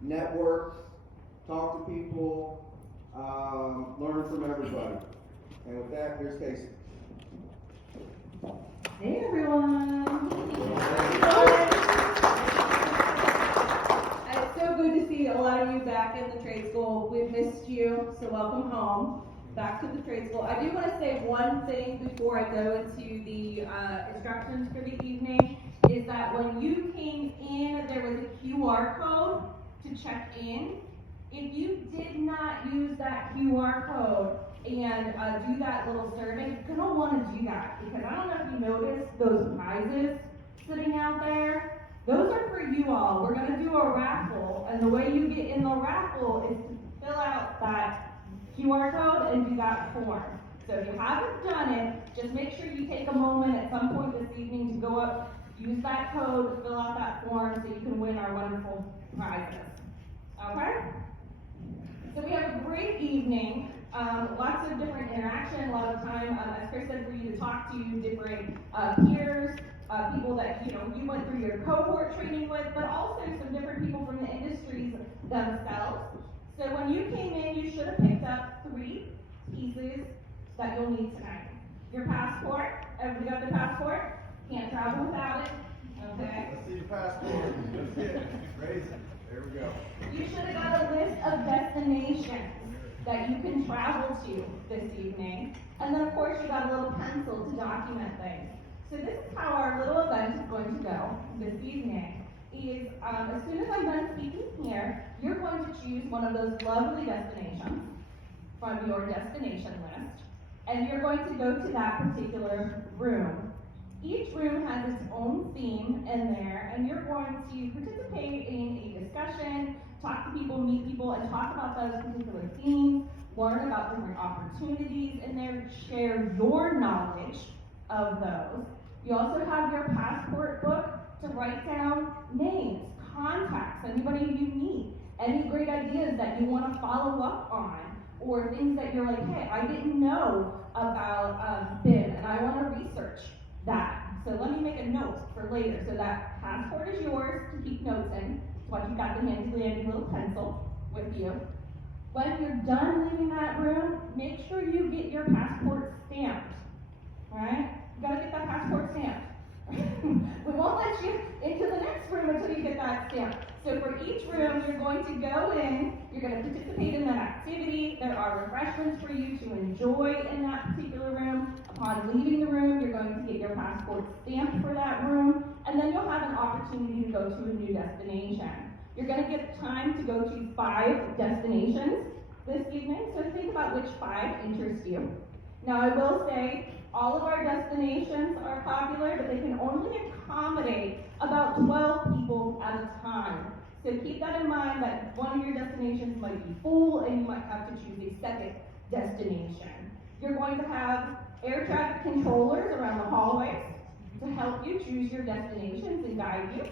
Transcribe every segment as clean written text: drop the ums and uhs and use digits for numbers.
network, talk to people, learn from everybody. And with that, here's Casey. Hey everyone! It's so good to see a lot of you back in the trade school. We've missed you, so welcome home. Back to the trade school. I do want to say one thing before I go into the instructions for the evening, is that when you came in, there was a QR code to check in. If you did not use that QR code and do that little survey, you're going to want to do that, because I don't know if you noticed those prizes sitting out there. Those are for you all. We're going to do a raffle, and the way you get in the raffle is to fill out that QR code and do that form. So if you haven't done it, just make sure you take a moment at some point this evening to go up, use that code, fill out that form so you can win our wonderful prizes. Okay? So we have a great evening, lots of different interaction, a lot of time, as Chris said, for you to talk to different peers, people that you went through your cohort training with, but also some different people from the industries themselves. So when you came in, you should have picked up 3 pieces that you'll need tonight. Your passport. Everybody got their passport? Can't travel without it. Okay. Let's see your passport. Let's get it. Raise it. There we go. You should have got a list of destinations that you can travel to this evening. And then of course you got a little pencil to document things. So this is how our little event is going to go this evening. Is as soon as I'm done speaking here, you're going to choose one of those lovely destinations from your destination list, and you're going to go to that particular room. Each room has its own theme in there, and you're going to participate in a discussion, talk to people, meet people, and talk about those particular themes, learn about different opportunities in there, share your knowledge of those. You also have your passport book to write down names, contacts, anybody you meet, any great ideas that you want to follow up on, or things that you're like, hey, I didn't know about BIM, and I want to research that. So let me make a note for later. So that passport is yours to keep notes in. That's why you've got the handy dandy little pencil with you. When you're done leaving that room, make sure you get your passport stamped. Alright? You gotta get that passport stamped. We won't let you into the next room until you get that stamp. So for each room, you're going to go in, you're going to participate in that activity. There are refreshments for you to enjoy in that particular room. Upon leaving the room, you're going to get your passport stamped for that room, and then you'll have an opportunity to go to a new destination. You're going to get time to go to 5 destinations this evening, so think about which 5 interest you. Now I will say, all of our destinations are popular, but they can only accommodate about 12 people at a time. So keep that in mind, that one of your destinations might be full and you might have to choose a second destination. You're going to have air traffic controllers around the hallways to help you choose your destinations and guide you.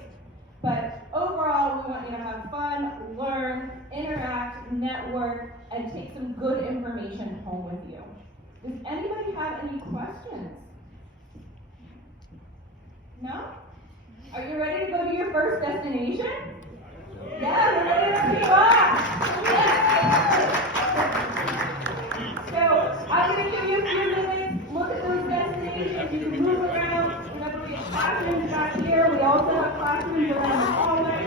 But overall, we want you to have fun, learn, interact, network, and take some good information home with you. Does anybody have any questions? No? Are you ready to go to your first destination? Yeah, we're ready to kick off. So I'm going to give you a few minutes. Look at those destinations. You can move around. Remember, we have classrooms back here. We also have classrooms around the hallway.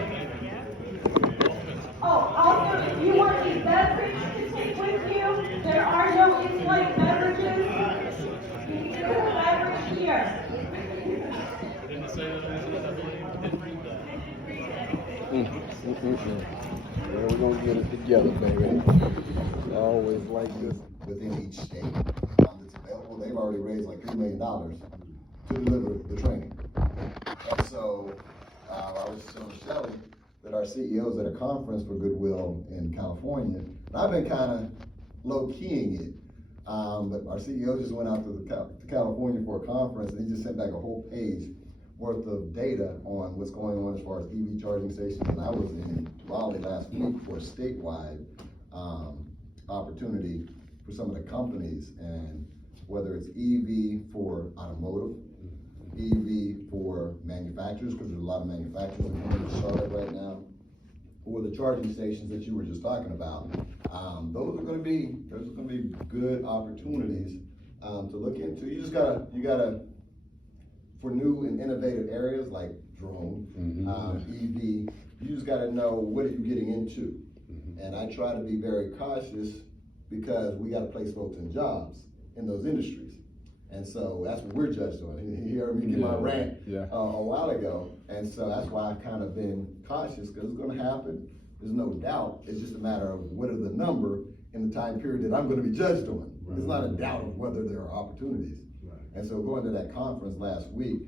Oh, also, if you want a beverage to take with you, there are no in-flight beverages. You can get a beverage here. Well, we're gonna get it together, baby. Always like this. Within each state that's available. They've already raised like $3 million to deliver the training. And so I was just telling Shelley that our CEO's at a conference for Goodwill in California. And I've been kind of low-keying it. But our CEO just went out to California for a conference, and he just sent back a whole page worth of data on what's going on as far as EV charging stations. And I was in Raleigh last week for a statewide opportunity for some of the companies, and whether it's EV for automotive, EV for manufacturers, because there's a lot of manufacturers in Charlotte right now, or for the charging stations that you were just talking about. Those are gonna be good opportunities, to look into. You gotta, for new and innovative areas like drone, EV, you just gotta know what are you getting into. And I try to be very cautious because we gotta place folks in jobs in those industries. And so that's what we're judged on. You heard me give my rant a while ago. And so that's why I've kind of been cautious, because it's gonna happen. There's no doubt. It's just a matter of what are the number in the time period that I'm gonna be judged on. It's not a doubt of whether there are opportunities. And so going to that conference last week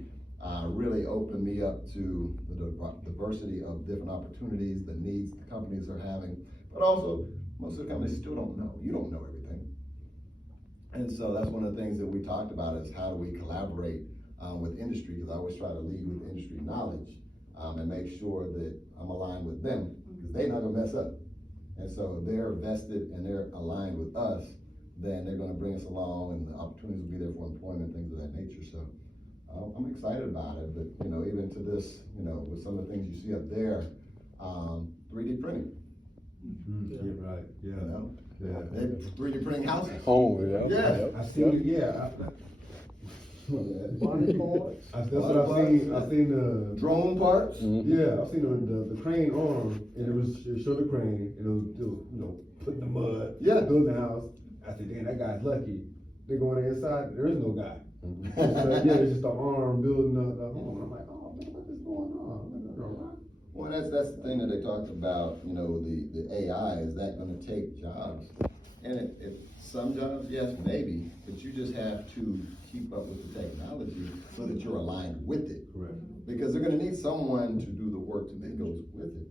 really opened me up to the diversity of different opportunities, the needs the companies are having, but also most of the companies still don't know. You don't know everything. And so that's one of the things that we talked about is how do we collaborate with industry, because I always try to lead with industry knowledge and make sure that I'm aligned with them, because they're not gonna mess up. And so if they're vested and they're aligned with us, then they're gonna bring us along and the opportunities will be there for employment, things of that nature. So I'm excited about it, but even to this, with some of the things you see up there, 3D printing. Yeah, right, yeah. They're 3D printing houses. Oh, I seen it, that's what I've seen the drone parts. Yeah, I've seen the crane arm, and it showed the crane, and it was put in the mud, building the house. I said, damn, that guy's lucky. They go on the inside, there is no guy. So, it's just the arm building the home. I'm like, oh man, what is going on? Well, that's the thing that they talked about, the AI, is that gonna take jobs? And if some jobs, yes, maybe, but you just have to keep up with the technology so that you're aligned with it. Correct. Because they're gonna need someone to do the work that goes with it.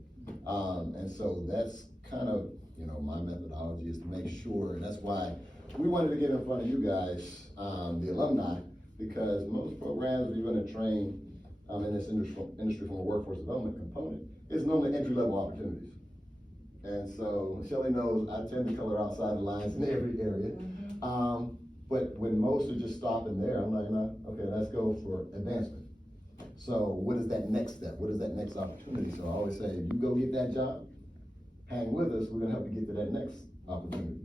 And so that's kind of, my methodology is to make sure, and that's why we wanted to get in front of you guys, the alumni, because most programs we're gonna train in this industry from a workforce development component is normally entry-level opportunities. And so Shelley knows I tend to color outside the lines in every area. But when most are just stopping there, I'm like, no, okay, let's go for advancement. So what is that next step? What is that next opportunity? So I always say, you go get that job, hang with us, we're gonna help you get to that next opportunity.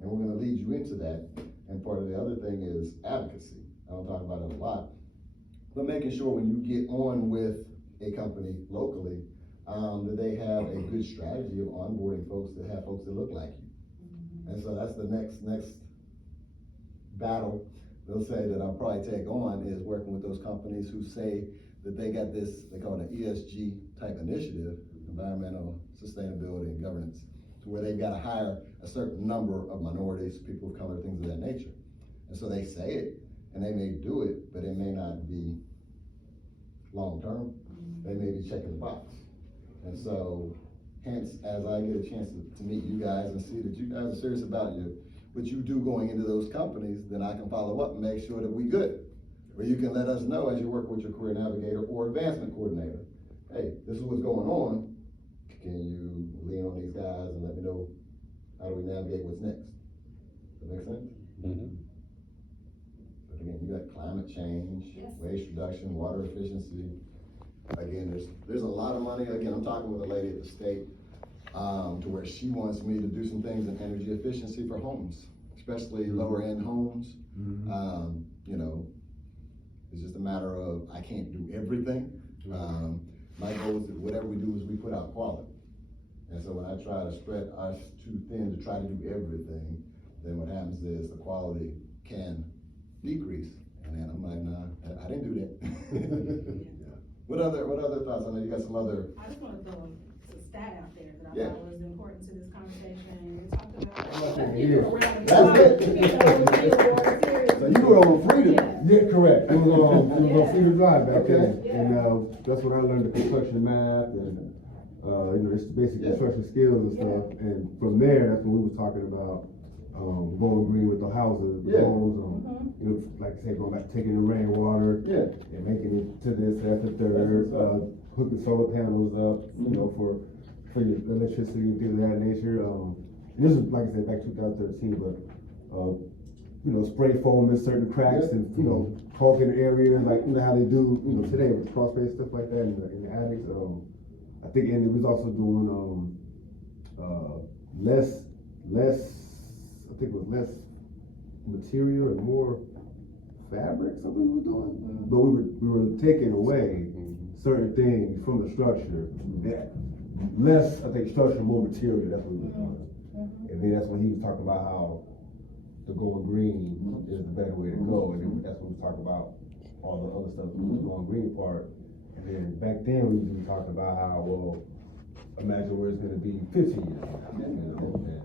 And we're gonna lead you into that. And part of the other thing is advocacy. I don't talk about it a lot, but making sure when you get on with a company locally, that they have a good strategy of onboarding folks that have folks that look like you. And so that's the next battle they'll say that I'll probably take on, is working with those companies who say that they got this, they call it an ESG type initiative, environmental sustainability and governance, to where they've got to hire a certain number of minorities, people of color, things of that nature. And so they say it, and they may do it, but it may not be long-term. They may be checking the box. And so, hence, as I get a chance to meet you guys and see that you guys are serious about what you do going into those companies, then I can follow up and make sure that we good. Or you can let us know as you work with your career navigator or advancement coordinator, hey, this is what's going on. Can you lean on these guys and let me know how do we navigate what's next? Does that make sense? But again, you got climate change, waste reduction, water efficiency. Again, there's a lot of money. Again, I'm talking with a lady at the state to where she wants me to do some things in energy efficiency for homes, especially lower end homes. It's just a matter of, I can't do everything. My goal is that whatever we do is we put out quality. And so when I try to spread us too thin to try to do everything, then what happens is the quality can decrease. And then I'm like, nah, I didn't do that. What other thoughts? I know you got some other. I just want to throw a stat out there that I thought was important to this conversation. You talked about. So you were on Freedom. Yeah, correct. It was on Freedom Drive back then. And that's when I learned the construction math and just basic construction skills and stuff. And from there, that's when we was talking about going green with the houses, the homes, like I say, going back, taking the rainwater, and making it to this, that, the third, hooking solar panels up, for your electricity and things of that nature. And this is, like I said, back 2013, but spray foam in certain cracks and caulking areas, like how they do today with cross space stuff like that in the attics. I think, and it was also doing less, I think it was less material and more fabric, something we were doing. But we were taking away certain things from the structure. That less, I think, structure, more material, that's what we were doing. And then that's when he was talking about how the going green is the better way to go. And then that's when we talked about all the other stuff, the going green part. And then back then we was talking about how, well, imagine where it's gonna be 15 years from now, you know, and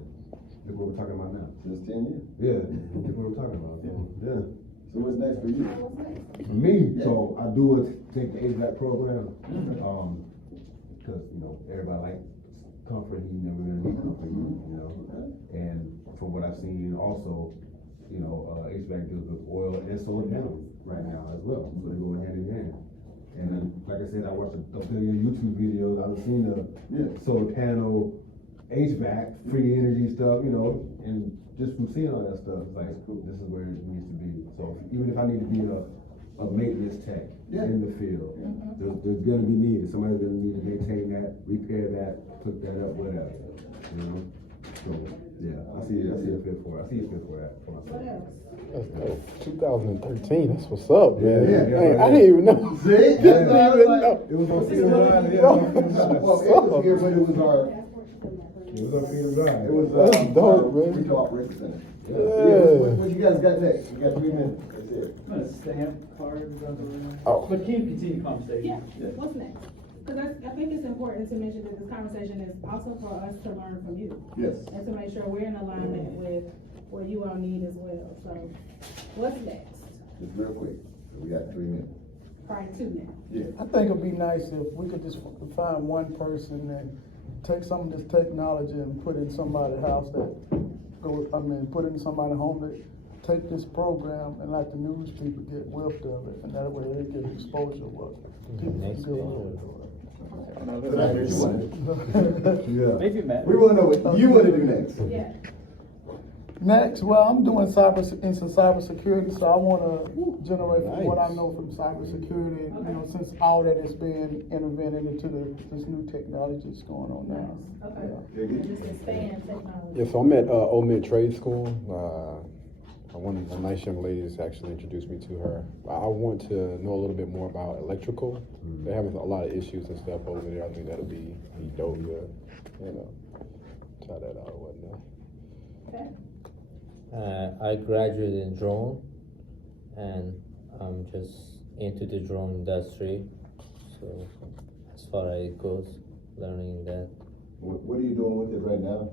look what we're talking about now. Just 10 years. Yeah, look what we're talking about, yeah. So what's next for you? For me, so I do take the HVAC program, cause, you know, everybody likes comfort, he's never gonna need comfort, you know? And from what I've seen also, you know, HVAC deals with oil and solar panels right now as well, so they go hand in hand. And then, like I said, I watched a billion YouTube videos, I've seen the solar panel, HVAC, free energy stuff, you know, and just from seeing all that stuff, it's like, this is where it needs to be. So even if I need to be a maintenance tech in the field, there's gonna be needed, somebody's gonna need to maintain that, repair that, hook that up, whatever, you know? So, yeah, I see a fit for it, I see a fit for that, for myself. What else? That's dope. 2013, that's what's up, man. Yeah. I didn't even know. See? I didn't even know. It was on Freedom Ride, yeah, it was on Freedom Ride. Well, it was here, but it was our, It was on Freedom Ride. it was, That's dope, our man. retail operations center. Yeah. What you guys got next? We got 3 minutes, that's it. I'm gonna stamp cards about the Oh. But can you continue conversation? Yeah, what's next? Because I think it's important to mention that this conversation is also for us to learn from you. Yes. And to make sure we're in alignment with what you all need as well. So, what's next? Just real quick, we got 3 minutes. Probably 2 now. Yeah. I think it'd be nice if we could just find one person and take some of this technology and put in somebody's house put in somebody's home that take this program and let the news people get whiffed of it, and that way they get exposure of what people can do. Yeah. Maybe Matt. We wanna know what you wanna do next. Yeah. Next, well, I'm doing cybersecurity, so I wanna generate from what I know from cybersecurity, you know, since all that is being intervened into this new technology that's going on now. Okay. And just expand technology. Yeah, so I'm at Ole Miss Trade School. A nice young lady has actually introduced me to her. I want to know a little bit more about electrical. They're having a lot of issues and stuff over there. I think that'll be dope to, you know, try that out or whatnot. Okay. I graduated in drone, and I'm just into the drone industry. So as far as it goes, learning that. What are you doing with it right now?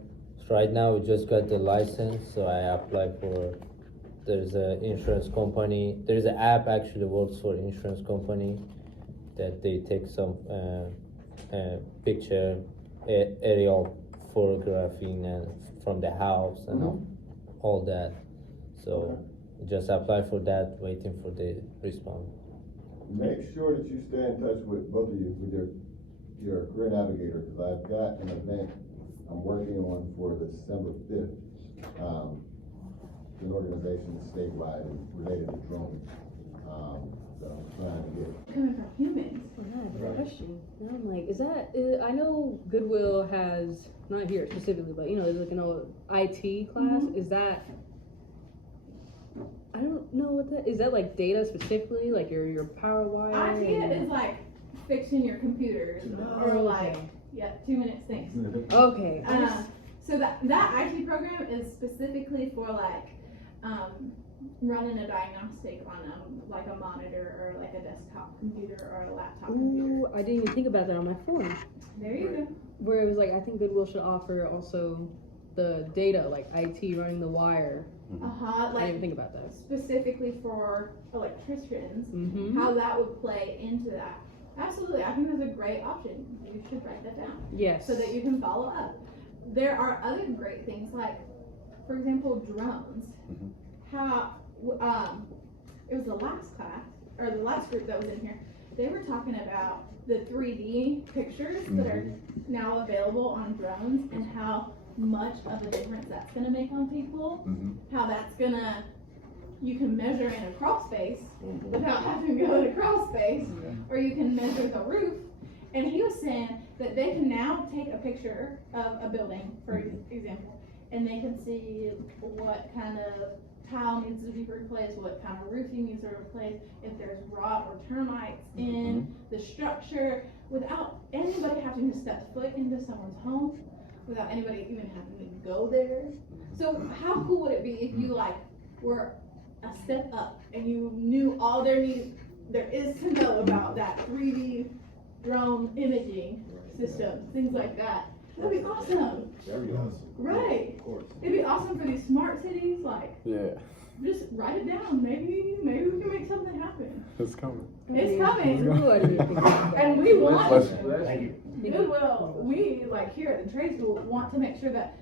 So right now we just got the license, so I applied for. There's an insurance company. There's an app actually works for insurance company that they take some picture, aerial photographing and from the house and all that. So just apply for that, waiting for the response. Make sure that you stay in touch with both of you, with your career navigator, because I've got an event I'm working on for December 5th. An organization statewide related to drones. So I'm trying to get. Coming from humans. I have a question. And I'm like, is that, I know Goodwill has, not here specifically, but you know, there's like an old IT class. Is that, I don't know what that, is that like data specifically, like your power wire? IT is like fixing your computers or like, okay. 2 minutes things. Okay. So that IT program is specifically for like, running a diagnostic on like a monitor or like a desktop computer or a laptop computer. Ooh, I didn't even think about that on my phone. There you go. Where it was like, I think Goodwill should offer also the data, like IT running the wire. I didn't even think about that. Specifically for electricians, Mm-hmm. how that would play into that. Absolutely, I think that's a great option. You should write that down Yes. so that you can follow up. There are other great things like, for example, drones. How it was the last class or the last group that was in here. They were talking about the 3D pictures that are now available on drones and how much of a difference that's going to make on people. How that's gonna, you can measure in a crawl space without having to go in a crawl space, or you can measure the roof And he was saying that they can now take a picture of a building, for example, and they can see what kind of tile needs to be replaced, what kind of roofing needs to be replaced, if there's rot or termites in the structure, without anybody having to step foot into someone's home, without anybody even having to go there. So how cool would it be if you like were a step up and you knew all there is to know about that 3D drone imaging system, things like that. That'd be awesome. Very awesome. Right. Of course. It'd be awesome for these smart cities, like, Yeah, just write it down. Maybe we can make something happen. it's coming. It's coming. Ooh, I didn't think about that. And we want, Thank you. Goodwill, we, like here at the trade school, want to make sure that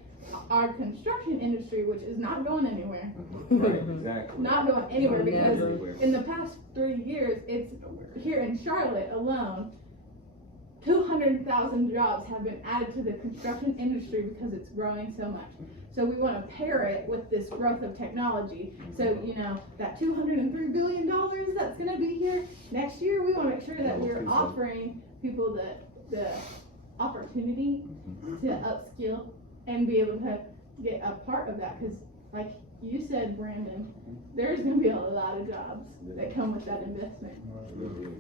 our construction industry, which is not going anywhere, Right, exactly. not going anywhere, because Never. in the past 3 years, it's here in Charlotte alone, 200,000 jobs have been added to the construction industry because it's growing so much. So we want to pair it with this growth of technology. So, you know, that $203 billion that's going to be here next year, we want to make sure that we're offering people the opportunity to upskill and be able to get a part of that. Because like you said, Brandon, there's going to be a lot of jobs that come with that investment.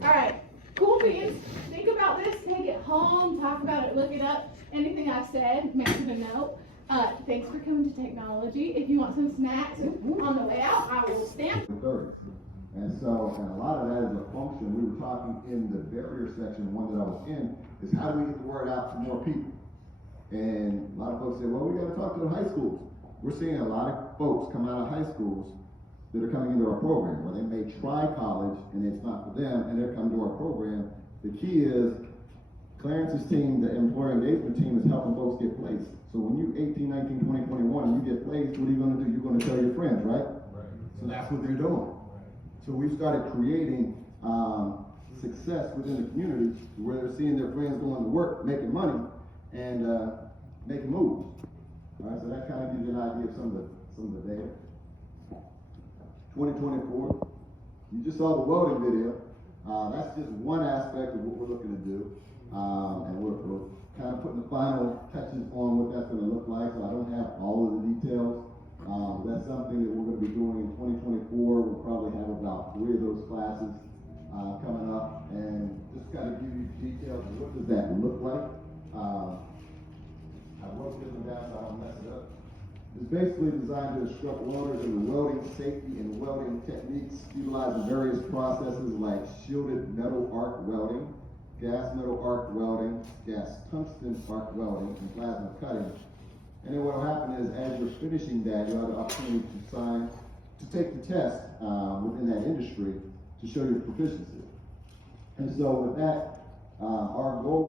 All right. Cool beans. Think about this, take it home, talk about it, look it up. Anything I said, make sure to note. Thanks for coming to technology. If you want some snacks on the way out, I will stand. 30. And so, and a lot of that is a function, we were talking in the barrier section, the one that I was in, is how do we get the word out to more people? And a lot of folks say, well, we gotta talk to the high schools. We're seeing a lot of folks come out of high schools that are coming into our program, where they may try college and it's not for them, and they're coming to our program. The key is, Clarence's team, the employer engagement team, is helping folks get placed. So when you're 18, 19, 20, 21, and you get placed, what are you gonna do? You're gonna tell your friends, right? So that's what they're doing. So we've started creating success within the community where they're seeing their friends going to work, making money, and making moves. All right, so that kind of gives you an idea of some of the data. 2024, you just saw the welding video. That's just one aspect of what we're looking to do. And we're kind of putting the final touches on what that's going to look like, so I don't have all of the details. That's something that we're going to be doing in 2024. We'll probably have about 3 of those classes coming up, and just kind of give you details of what does that look like. I wrote this one down so I don't mess it up. It's basically designed to instruct welders in the welding safety and welding techniques, utilizing various processes like shielded metal arc welding, gas metal arc welding, gas tungsten arc welding, and plasma cutting. And then what will happen is, as you're finishing that, you'll have the opportunity to take the test within that industry to show your proficiency. And so with that, our goal